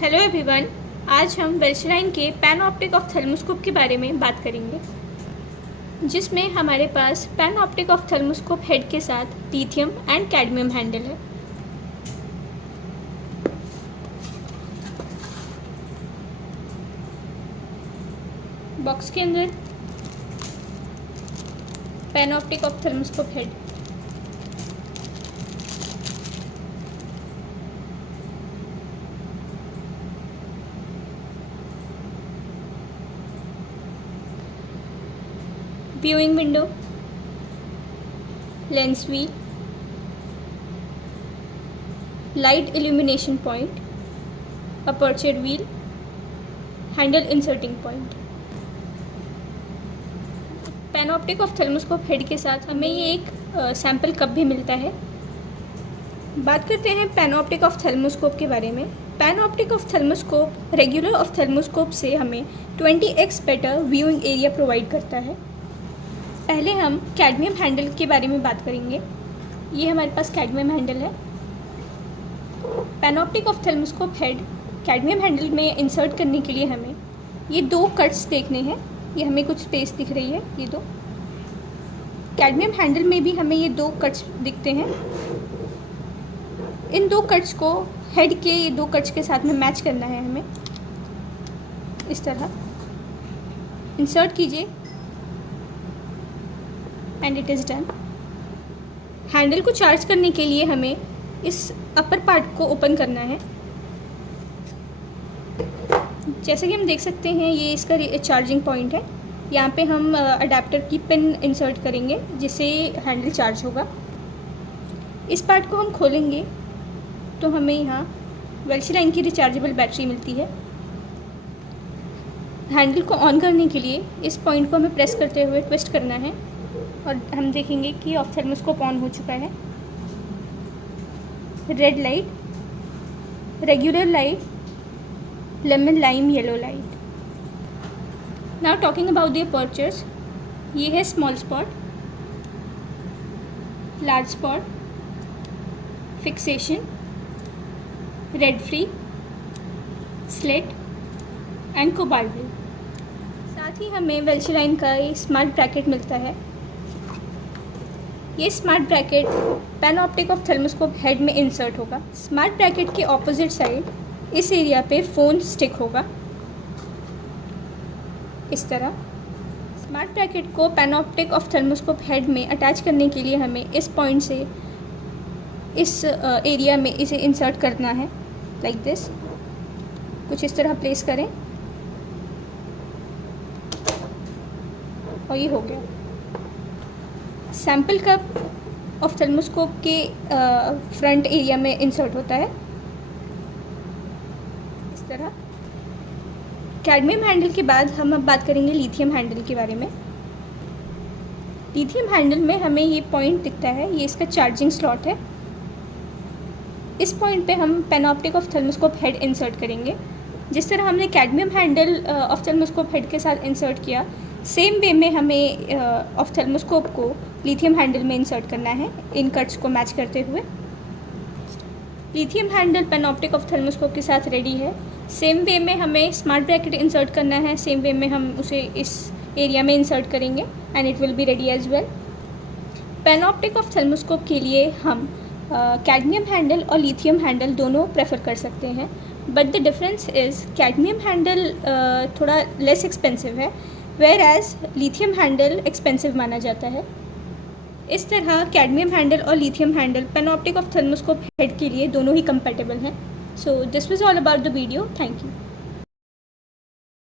Hello everyone, आज हम वेल्शलाइन के पैनऑप्टिक ऑप्थेल्मोस्कोप के बारे में बात करेंगे, जिसमें हमारे पास पैनऑप्टिक ऑप्थेल्मोस्कोप हेड के साथ लिथियम एंड कैडमियम हैंडल है। बॉक्स के अंदर panoptic ophthalmoscope head, viewing window, lens wheel, light illumination point, aperture wheel, handle inserting point. Panoptic ophthalmoscope head के साथ हमें ये एक सैम्पल कप भी मिलता है। बात करते हैं पैनऑप्टिक ऑप्थेल्मोस्कोप के बारे में। पैनऑप्टिक ऑप्थेल्मोस्कोप रेगुलर ऑप्थेल्मोस्कोप से हमें 20x better viewing area provide करता है। पहले हम कैडमियम हैंडल के बारे में बात करेंगे। ये हमारे पास कैडमियम हैंडल है। पैनऑप्टिक ऑप्थेल्मोस्कोप हेड कैडमियम हैंडल में इंसर्ट करने के लिए हमें ये दो कट्स देखने हैं। ये हमें कुछ स्पेस दिख रही है, ये दो। कैडमियम हैंडल में भी हमें ये दो कट्स दिखते हैं। इन दो कट्स को हेड के ये दो कट्स के साथ में मैच करना है हमें। इस तरह इंसर्ट कीजिए and it is done. Handle को चार्ज करने के लिए हमें इस अपर पार्ट को ओपन करना है। जैसे कि हम देख सकते हैं, ये इसका चार्जिंग पॉइंट है। यहाँ पे हम अडेप्टर की पिन इंसर्ट करेंगे जिससे हैंडल चार्ज होगा। इस पार्ट को हम खोलेंगे तो हमें यहाँ वेल्शलाइन की रिचार्जेबल बैटरी मिलती है। हैंडल को ऑन करने के लिए इस पॉइंट को हमें प्रेस करते हुए ट्विस्ट करना है और हम देखेंगे कि ऑप्थेल्मोस्कोप ऑन हो चुका है। Red light, regular light, lemon lime yellow light. Now talking about the apertures, ये है small spot, large spot, fixation, red free, slit and cobalt. साथ ही हमें वेल्शलाइन का ये स्मार्ट ब्रैकेट मिलता है। ये स्मार्ट ब्रैकेट पैनऑप्टिक ऑप्थेल्मोस्कोप हेड में इंसर्ट होगा। स्मार्ट ब्रैकेट के ऑपोजिट साइड इस एरिया पे फ़ोन स्टिक होगा, इस तरह। स्मार्ट ब्रैकेट को पैनऑप्टिक ऑप्थेल्मोस्कोप हेड में अटैच करने के लिए हमें इस पॉइंट से इस एरिया में इसे इंसर्ट करना है, लाइक दिस। कुछ इस तरह प्लेस करें और ये हो गया। सैम्पल कप ऑप्थेल्मोस्कोप के फ्रंट एरिया में इंसर्ट होता है, इस तरह। कैडमियम हैंडल के बाद हम अब बात करेंगे लिथियम हैंडल के बारे में। लिथियम हैंडल में हमें ये पॉइंट दिखता है, ये इसका चार्जिंग स्लॉट है। इस पॉइंट पे हम पैनऑप्टिक ऑप्थेल्मोस्कोप हेड इंसर्ट करेंगे। जिस तरह हमने कैडमियम हैंडल ऑप्थेल्मोस्कोप हेड के साथ इंसर्ट किया, सेम वे में हमें ऑप्थेल्मोस्कोप को लिथियम हैंडल में इंसर्ट करना है, इन कट्स को मैच करते हुए। लिथियम हैंडल पैनऑप्टिक ऑप्थेल्मोस्कोप के साथ रेडी है। सेम वे में हमें स्मार्ट ब्रैकेट इंसर्ट करना है, सेम वे में हम उसे इस एरिया में इंसर्ट करेंगे and it will be ready as well. Panoptic ophthalmoscope के लिए हम कैडमियम हैंडल और लिथियम हैंडल दोनों प्रेफर कर सकते हैं, but the difference is cadmium handle थोड़ा लेस एक्सपेंसिव है, whereas lithium handle expensive माना जाता है। इस तरह कैडमियम हैंडल और lithium handle panoptic ophthalmoscope head के लिए दोनों ही कंपैटिबल हैं। So this was all about the video. Thank you.